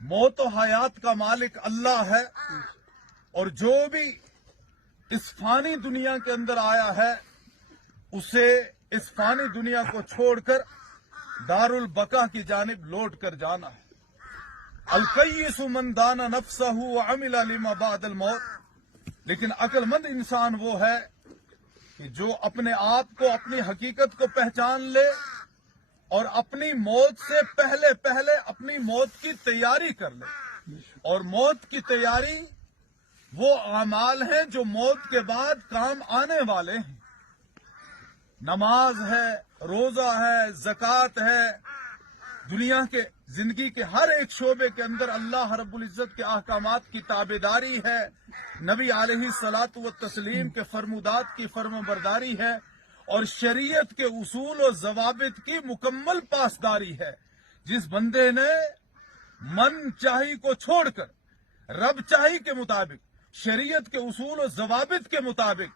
मौत और हयात का मालिक अल्लाह है और जो भी इस फानी दुनिया के अंदर आया है उसे इस फानी दुनिया को छोड़कर दारुल बका की जानिब लौट कर जाना है। अलकय्यिसु मन दाना नफ्सहु व अमिला लिमा बादल मौत। लेकिन अक्लमंद इंसान वो है कि जो अपने आप को, अपनी हकीकत को पहचान ले और अपनी मौत से पहले पहले अपनी मौत की तैयारी कर ले। और मौत की तैयारी वो अमाल हैं जो मौत के बाद काम आने वाले हैं। नमाज है, रोजा है, ज़कात है, दुनिया के जिंदगी के हर एक शोबे के अंदर अल्लाह रब्बुल इज्जत के अहकामात की ताबेदारी है, नबी अलैहि सलातु व तस्लीम के फरमुदात की फर्मबरदारी है और शरीयत के उसूल और जवाबित की मुकम्मल पासदारी है। जिस बंदे ने मन चाही को छोड़कर रब चाही के मुताबिक, शरीयत के उसूल और जवाबित के मुताबिक,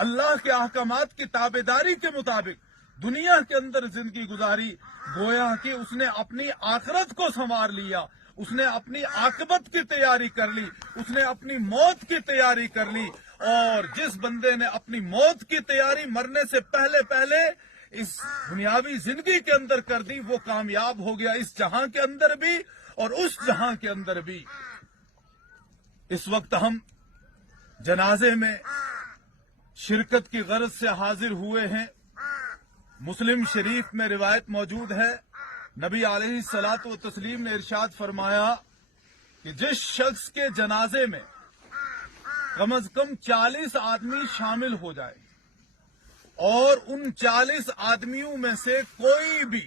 अल्लाह के अहकामात की ताबेदारी के मुताबिक दुनिया के अंदर जिंदगी गुजारी, गोया कि उसने अपनी आखिरत को संवार लिया, उसने अपनी आकबत की तैयारी कर ली, उसने अपनी मौत की तैयारी कर ली। और जिस बंदे ने अपनी मौत की तैयारी मरने से पहले पहले इस दुनियावी जिंदगी के अंदर कर दी, वो कामयाब हो गया, इस जहां के अंदर भी और उस जहां के अंदर भी। इस वक्त हम जनाजे में शिरकत की गरज से हाजिर हुए हैं। मुस्लिम शरीफ में रिवायत मौजूद है, नबी अलैहि सलातो व तस्लीम ने इरशाद फरमाया कि जिस शख्स के जनाजे में कम अज कम 40 आदमी शामिल हो जाए और उन 40 आदमियों में से कोई भी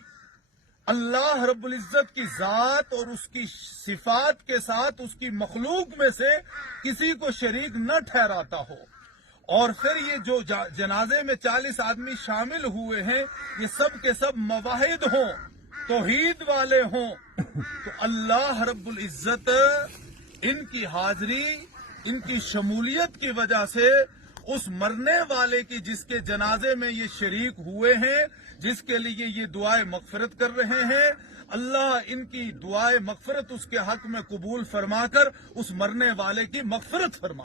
अल्लाह रब्बुल इज्जत की जात और उसकी सिफात के साथ उसकी मखलूक में से किसी को शरीक न ठहराता हो, और फिर ये जो जनाजे में 40 आदमी शामिल हुए हैं ये सब के सब मवाहिद हों, तौहीद वाले हों, तो अल्लाह रब्बुल इज्जत इनकी हाजिरी, इनकी शमूलियत की वजह से उस मरने वाले की जिसके जनाजे में ये शरीक हुए हैं, जिसके लिए ये दुआए मगफिरत कर रहे हैं, अल्लाह इनकी दुआए मगफिरत उसके हक में कबूल फरमाकर उस मरने वाले की मगफिरत फरमा।